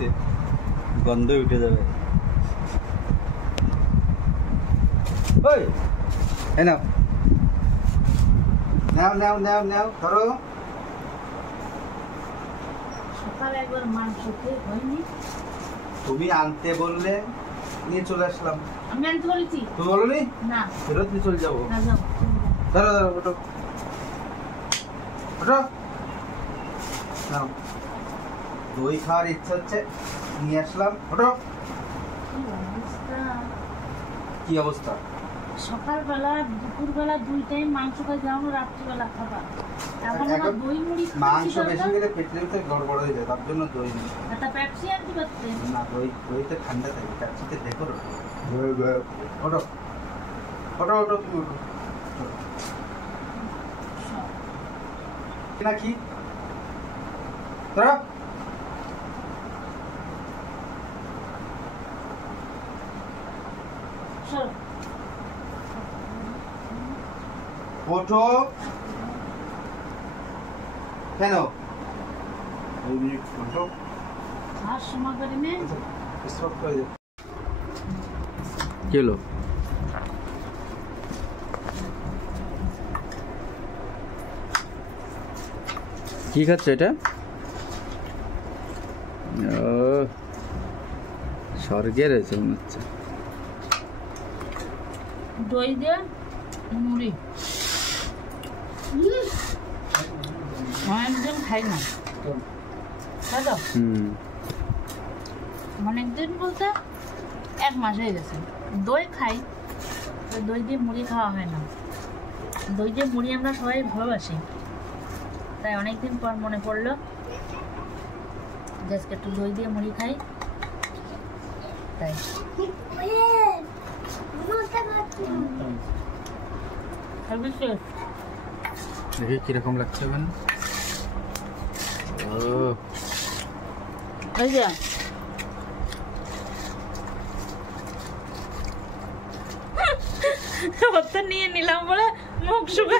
দিচ্ছে, গন্ধ উঠে যাবে। ওই এই নাও নাও নাও নাও নাও ধরো। সকালে একবার মাংস খেয়ে হয়নি, তুমি আনতে বললে নিয়ে চলে আসলাম। আমি আনতে বলেছি? তুমি বলোনি? না, ফেরত নিয়ে চলে যাবো। না যাও। ধরো ধরো ওঠো ওঠো। নাও, দই খাওয়ার ইচ্ছা হচ্ছে, নিয়ে আসলাম। ওঠো। কি অবস্থা? সকালবেলা দুপুরবেলা দুই টাইম মাংস খাই, যাও রাত্রিবেলা খাবার, এখন আবার দই মুড়ি মাংস বেশি খেলে পেটের ভিতরে গড়বড় হয়ে যায়, তার জন্য দই নেই। একটা পেপসি আনতে পারতেন না, দইতে ঠান্ডা থাকে, পেপসিতে দেখো। ওঠো ওঠো ওঠো, তুমি ওঠো নাকি ধরো। ওঠো কেন? 2 মিনিট ওঠো। আর সময় করে নে। স্টপ করে দে। কি হলো? কি খাচ্ছ এটা? ও, স্বর্গে রয়েছে মনে হচ্ছে। দই দিয়ে মুড়ি অনেকদিন খাই না, অনেকদিন বলতে 1 মাস হয়ে গেছে দই খাই, দই দিয়ে মুড়ি খাওয়া হয় না। দই দিয়ে মুড়ি আমরা সবাই ভালোবাসি, তাই অনেকদিন পর মনে পড়লো আজকে একটু দই দিয়ে মুড়ি খাই, তাই। দেখি কিরকম লাগছে মানে। নিয়ে নিলাম বলে মুখ শুকা